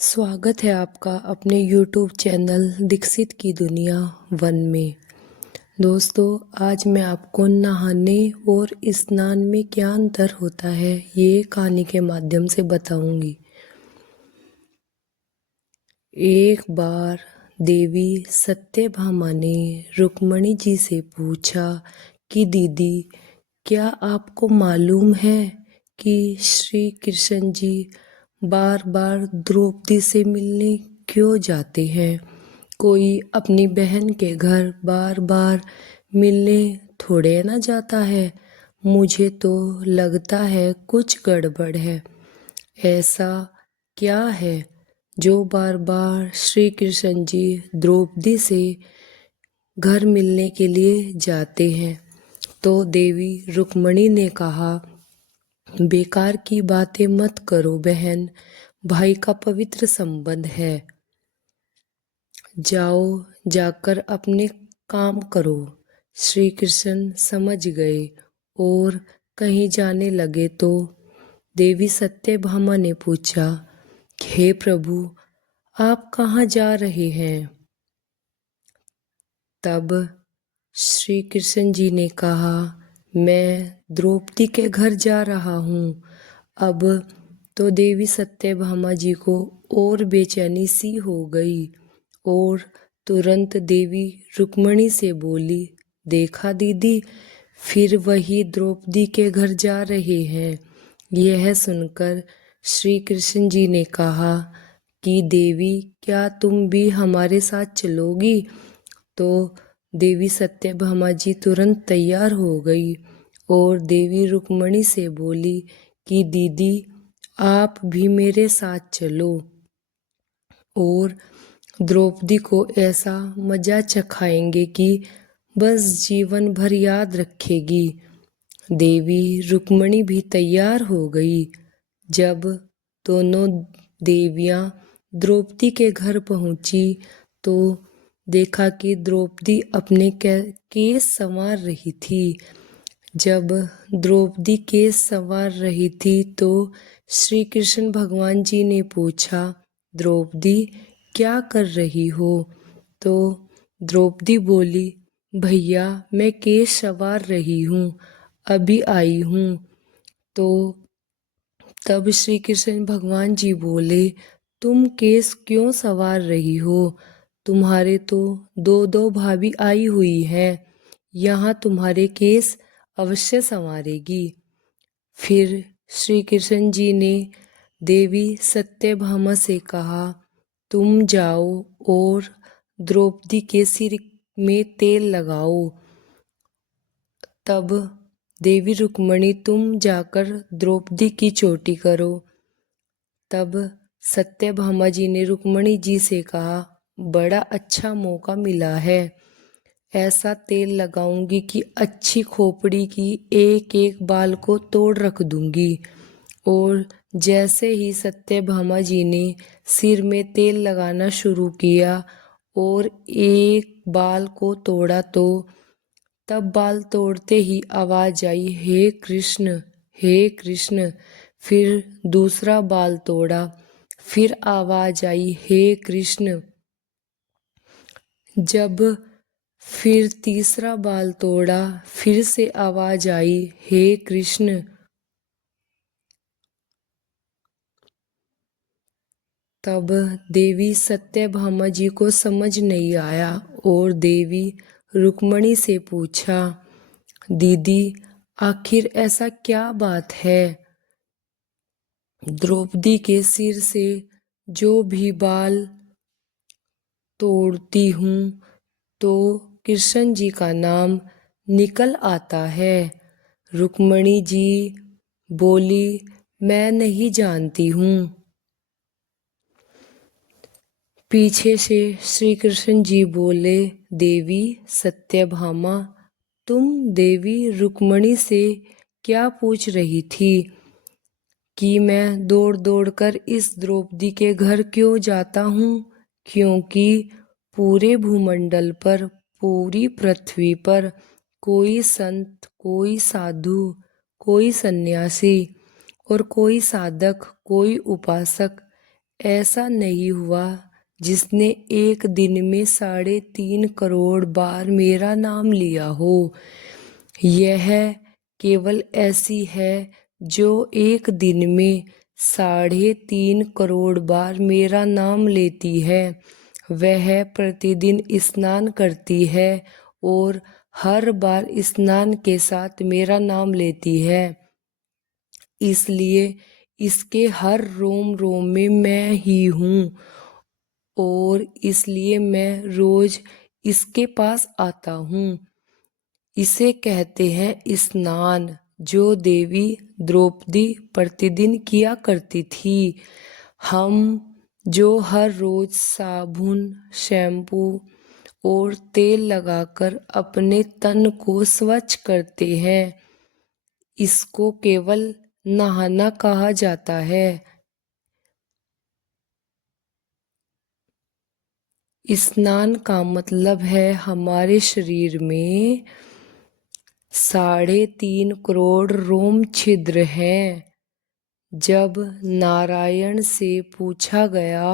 स्वागत है आपका अपने YouTube चैनल दीक्षित की दुनिया वन में। दोस्तों, आज मैं आपको नहाने और स्नान में क्या अंतर होता है ये कहानी के माध्यम से बताऊंगी। एक बार देवी सत्यभामा ने रुक्मणी जी से पूछा कि दीदी, क्या आपको मालूम है कि श्री कृष्ण जी बार बार द्रौपदी से मिलने क्यों जाते हैं? कोई अपनी बहन के घर बार बार मिलने थोड़े ना जाता है। मुझे तो लगता है कुछ गड़बड़ है। ऐसा क्या है जो बार बार श्री कृष्ण जी द्रौपदी से घर मिलने के लिए जाते हैं? तो देवी रुक्मणी ने कहा, बेकार की बातें मत करो बहन, भाई का पवित्र संबंध है। जाओ, जाकर अपने काम करो। श्री कृष्ण समझ गए और कहीं जाने लगे तो देवी सत्यभामा ने पूछा, हे प्रभु, आप कहाँ जा रहे हैं? तब श्री कृष्ण जी ने कहा, मैं द्रौपदी के घर जा रहा हूँ। अब तो देवी सत्यभामा जी को और बेचैनी सी हो गई और तुरंत देवी रुक्मणी से बोली, देखा दीदी, फिर वही द्रौपदी के घर जा रहे हैं। यह सुनकर श्री कृष्ण जी ने कहा कि देवी, क्या तुम भी हमारे साथ चलोगी? तो देवी सत्यभामा जी तुरंत तैयार हो गई और देवी रुक्मणी से बोली कि दीदी, आप भी मेरे साथ चलो और द्रौपदी को ऐसा मजा चखाएंगे कि बस जीवन भर याद रखेगी। देवी रुक्मणी भी तैयार हो गई। जब दोनों देवियां द्रौपदी के घर पहुंची तो देखा कि द्रौपदी अपने केस संवार रही थी। जब द्रौपदी केस संवार रही थी तो श्री कृष्ण भगवान जी ने पूछा, द्रौपदी, क्या कर रही हो? तो द्रौपदी बोली, भैया, मैं केस संवार रही हूँ, अभी आई हूँ। तो तब श्री कृष्ण भगवान जी बोले, तुम केस क्यों संवार रही हो? तुम्हारे तो दो दो भाभी आई हुई हैं, यहाँ तुम्हारे केस अवश्य संवारेगी। फिर श्री कृष्ण जी ने देवी सत्यभामा से कहा, तुम जाओ और द्रौपदी के सिर में तेल लगाओ। तब देवी रुक्मणी, तुम जाकर द्रौपदी की चोटी करो। तब सत्यभामा जी ने रुक्मणी जी से कहा, बड़ा अच्छा मौका मिला है, ऐसा तेल लगाऊंगी कि अच्छी खोपड़ी की एक एक बाल को तोड़ रख दूंगी। और जैसे ही सत्यभामा जी ने सिर में तेल लगाना शुरू किया और एक बाल को तोड़ा तो तब बाल तोड़ते ही आवाज आई, हे कृष्ण, हे कृष्ण। फिर दूसरा बाल तोड़ा, फिर आवाज आई, हे कृष्ण। जब फिर तीसरा बाल तोड़ा, फिर से आवाज आई, हे कृष्ण। तब देवी सत्यभामा जी को समझ नहीं आया और देवी रुक्मणी से पूछा, दीदी, आखिर ऐसा क्या बात है? द्रौपदी के सिर से जो भी बाल तोड़ती हूँ तो कृष्ण जी का नाम निकल आता है। रुक्मणी जी बोली, मैं नहीं जानती हूँ। पीछे से श्री कृष्ण जी बोले, देवी सत्यभामा, तुम देवी रुक्मणी से क्या पूछ रही थी कि मैं दौड़ दौड़ कर इस द्रौपदी के घर क्यों जाता हूँ? क्योंकि पूरे भूमंडल पर, पूरी पृथ्वी पर कोई संत, कोई साधु, कोई सन्यासी और कोई साधक, कोई उपासक ऐसा नहीं हुआ जिसने एक दिन में 3.5 करोड़ बार मेरा नाम लिया हो। यह केवल ऐसी है जो एक दिन में 3.5 करोड़ बार मेरा नाम लेती है। वह प्रतिदिन स्नान करती है और हर बार स्नान के साथ मेरा नाम लेती है। इसलिए इसके हर रोम रोम में मैं ही हूँ और इसलिए मैं रोज इसके पास आता हूँ। इसे कहते हैं स्नान, जो देवी द्रौपदी प्रतिदिन किया करती थी। हम जो हर रोज साबुन, शैम्पू और तेल लगाकर अपने तन को स्वच्छ करते हैं, इसको केवल नहाना कहा जाता है। स्नान का मतलब है हमारे शरीर में 3.5 करोड़ रोम छिद्र हैं। जब नारायण से पूछा गया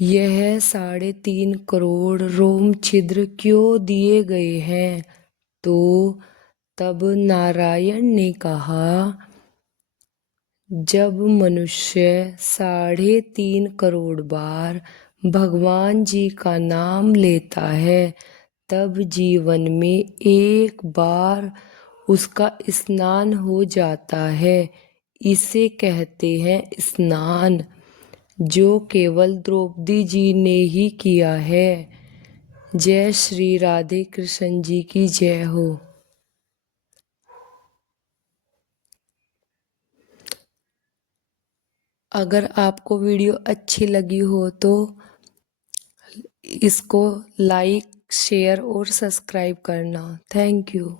यह 3.5 करोड़ रोम छिद्र क्यों दिए गए हैं, तो तब नारायण ने कहा, जब मनुष्य 3.5 करोड़ बार भगवान जी का नाम लेता है, तब जीवन में एक बार उसका स्नान हो जाता है। इसे कहते हैं स्नान, जो केवल द्रौपदी जी ने ही किया है। जय श्री राधे कृष्ण जी की जय हो। अगर आपको वीडियो अच्छी लगी हो तो इसको लाइक, शेयर और सब्सक्राइब करना। Thank you.